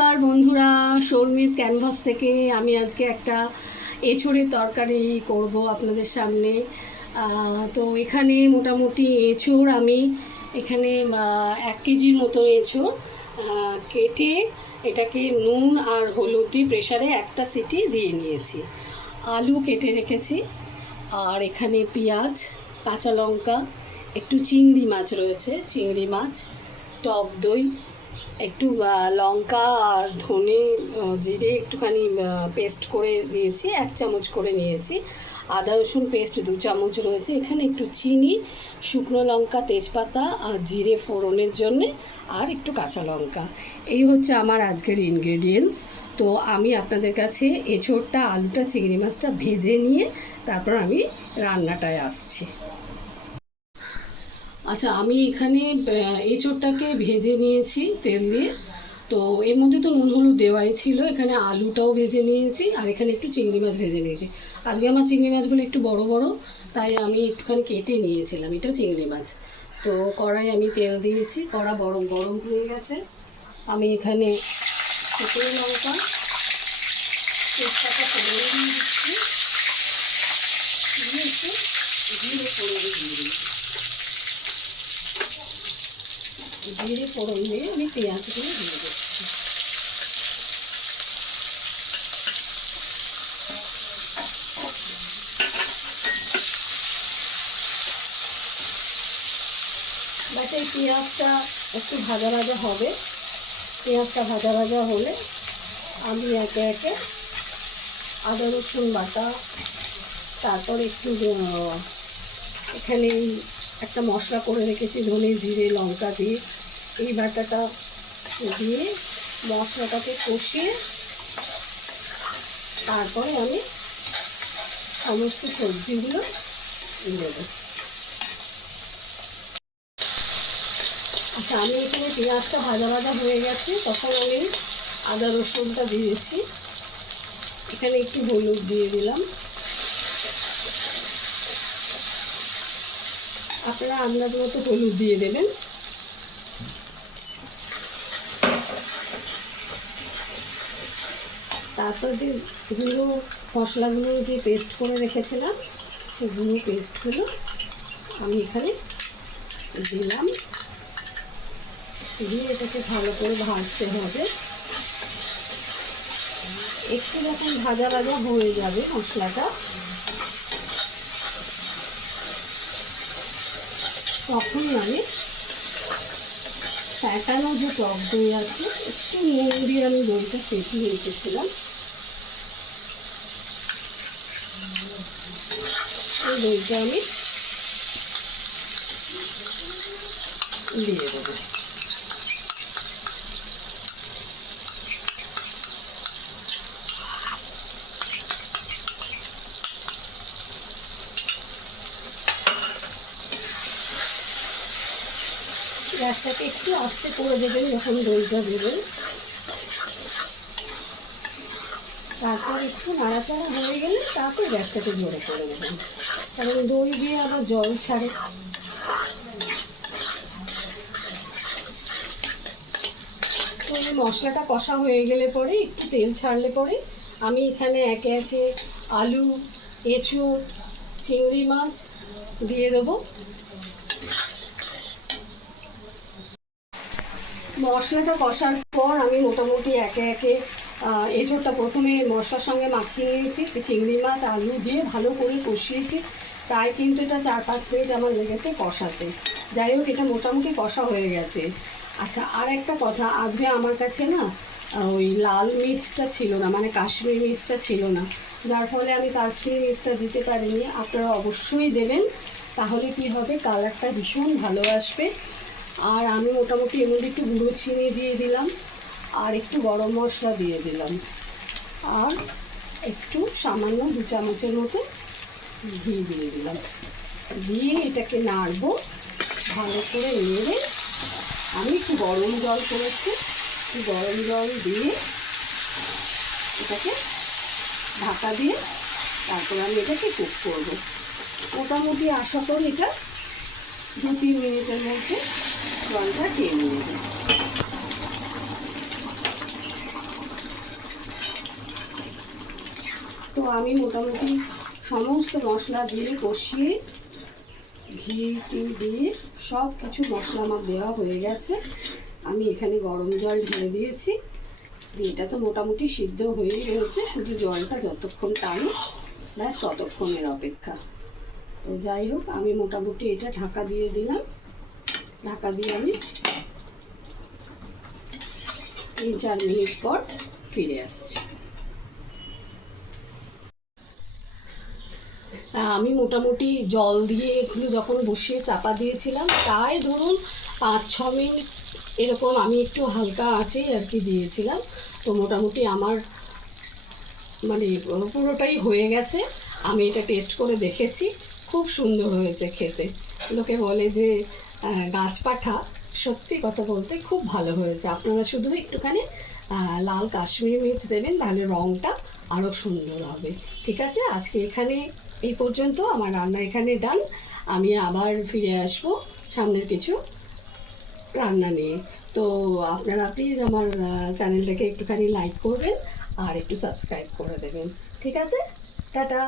নমস্কার বন্ধুরা, শর্মিস ক্যানভাস থেকে আমি আজকে একটা এঁচোড়ের তরকারি করব আপনাদের সামনে। তো এখানে মোটামুটি এঁচোড় আমি এখানে 1 কেজির মতো এঁচোড় কেটে এটাকে নুন আর হলুদ দিয়ে প্রেসারে একটা সিটি দিয়ে নিয়েছি। আলু কেটে রেখেছি, আর এখানে পেঁয়াজ, কাঁচা লঙ্কা, একটু চিংড়ি মাছ রয়েছে, চিংড়ি মাছ, টক দই, একটু লঙ্কা আর ধনে জিরে একটুখানি পেস্ট করে দিয়েছি, 1 চামচ করে নিয়েছি। আদা রসুন পেস্ট 2 চামচ রয়েছে। এখানে একটু চিনি, শুকনো লঙ্কা, তেজপাতা আর জিরে ফোড়নের জন্যে, আর একটু কাঁচা লঙ্কা। এই হচ্ছে আমার আজকের ইনগ্রেডিয়েন্টস। তো আমি আপনাদের কাছে এঁচোড়টা, আলুটা, চিংড়ি মাছটা ভেজে নিয়ে তারপর আমি রান্নাটায় আসছি। আচ্ছা, আমি এখানে এঁচোড়টাকে ভেজে নিয়েছি তেল দিয়ে। তো এর মধ্যে তো নুন হলুদ দেওয়াই ছিল। এখানে আলুটাও ভেজে নিয়েছি, আর এখানে একটু চিংড়ি মাছ ভেজে নিয়েছি। আজকে আমার চিংড়ি মাছগুলো একটু বড় বড়, তাই আমি একটুখানি কেটে নিয়েছিলাম। এটাও চিংড়ি মাছ। তো কড়াই আমি তেল দিয়েছি, কড়া গরম হয়ে গেছে। আমি এখানে শুকনো লঙ্কা, তেজপাতা ফোড়ন দিয়ে দিচ্ছি, দিয়ে একটু জিরে ফোড়ন দিয়ে দিচ্ছি। জিরে ফোড়ন দিয়ে আমি পেঁয়াজগুলো দিয়ে দিচ্ছি। বাট এই পেঁয়াজটা একটু ভাজা ভাজা হবে। পেঁয়াজটা ভাজা ভাজা হলে আমি একে একে আদা রসুন বাটা, তারপর একটু এখানে একটা মশলা করে রেখেছি ধনে জিরে লঙ্কা দিয়ে, এই বাটাটা দিয়ে মশলাটাকে কষিয়ে তারপরে আমি সমস্ত সবজিগুলো দেব। আচ্ছা, আমি এখানে পেঁয়াজটা ভাজা ভাজা হয়ে গেছে, তখন আমি আদা রসুনটা দিয়েছি। এখানে একটু হলুদ দিয়ে দিলাম। আপনারা আন্দাজ মতো হলুদ দিয়ে দেবেন। তারপর যে গুঁড়ো মশলাগুলো যে পেস্ট করে রেখেছিলাম, সেই গুঁড়ো পেস্টগুলো আমি এখানে দিলাম, দিয়ে এটাকে ভালো করে ভাজতে হবে। একটু যখন ভাজা ভাজা হয়ে যাবে মশলাটা, তখনই আমি ফ্যাটানো যে টক দই আছে, একটু নুন দিয়ে আমি দইটা ফেটিয়ে রেখেছিলাম, এই দইটা আমি দিয়ে দেবো। গ্যাসটাকে একটু আস্তে করে দেবেন যখন দইটা দেবেন। তারপর একটু নাড়াচাড়া হয়ে গেলে তারপর গ্যাসটাকে জোরে করে দেবেন, কারণ দই দিয়ে আবার জল ছাড়ে। তো এই মশলাটা কষা হয়ে গেলে পরে, একটু তেল ছাড়লে পরে, আমি এখানে একে একে আলু, এঁচোড়, চিংড়ি মাছ দিয়ে দেবো। মশলাটা কষার পর আমি মোটামুটি একে একে এঁচোড়টা প্রথমে মশলার সঙ্গে মাখিয়ে নিয়েছি, চিংড়ি মাছ আলু দিয়ে ভালো করে কষিয়েছি। প্রায় কিন্তু এটা 4-5 মিনিট আমার লেগেছে কষাতে। যাই হোক, এটা মোটামুটি কষা হয়ে গেছে। আচ্ছা, আর একটা কথা, আজকে আমার কাছে না ওই লাল মির্চটা ছিল না, মানে কাশ্মীরি মির্চটা ছিল না, যার ফলে আমি কাশ্মীরি মির্চটা দিতে পারিনি। আপনারা অবশ্যই দেবেন, তাহলে কি হবে, কালারটা ভীষণ ভালো আসবে। আর আমি মোটামুটি এর মধ্যে একটু গুঁড়ো চিনি দিয়ে দিলাম, আর একটু গরম মশলা দিয়ে দিলাম, আর একটু সামান্য 2 চামচের মতো ঘি দিয়ে দিলাম। দিয়ে এটাকে নাড়বো, ভালো করে নেড়ে আমি একটু গরম জল করেছি, গরম জল দিয়ে এটাকে ঢাকা দিয়ে তারপরে আমি এটাকে কুক করবো। মোটামুটি আশা করি এটা 2-3 মিনিটের মধ্যে জলটা টেনে নেবে। তো আমি মোটামুটি সমস্ত মশলা দিয়ে কষিয়ে ঘি টি দিয়ে সব কিছু মশলা আমার দেওয়া হয়ে গেছে। আমি এখানে গরম জল ঢেলে দিয়েছি, এটা তো মোটামুটি সিদ্ধ হয়েই রয়েছে, শুধু জলটা যতক্ষণ টানে ব্যাস ততক্ষণের অপেক্ষা। তো যাই হোক, আমি মোটামুটি এটা ঢাকা দিয়ে দিলাম। ঢাকা দিয়ে আমি 3-4 মিনিট পর ফিরে আসছি। আমি মোটামুটি জল দিয়ে এগুলো যখন বসিয়ে চাপা দিয়েছিলাম, প্রায় ধরুন 5-6 মিনিট এরকম আমি একটু হালকা আঁচেই আর কি দিয়েছিলাম। তো মোটামুটি আমার মানে পুরোটাই হয়ে গেছে। আমি এটা টেস্ট করে দেখেছি, খুব সুন্দর হয়েছে খেতে। লোকে বলে যে গাছ পাঠা, সত্যি কথা বলতে খুব ভালো হয়েছে। আপনারা শুধু একটুখানি লাল কাশ্মীরি মির্চ দেবেন, তাহলে রঙটা আরও সুন্দর হবে। ঠিক আছে, আজকে এখানে এই পর্যন্ত, আমার রান্না এখানে ডান। আমি আবার ফিরে আসবো সামনের কিছু রান্না নিয়ে। তো আপনারা প্লিজ আমার চ্যানেলটাকে একটুখানি লাইক করবেন আর একটু সাবস্ক্রাইব করে দেবেন। ঠিক আছে, টাটা।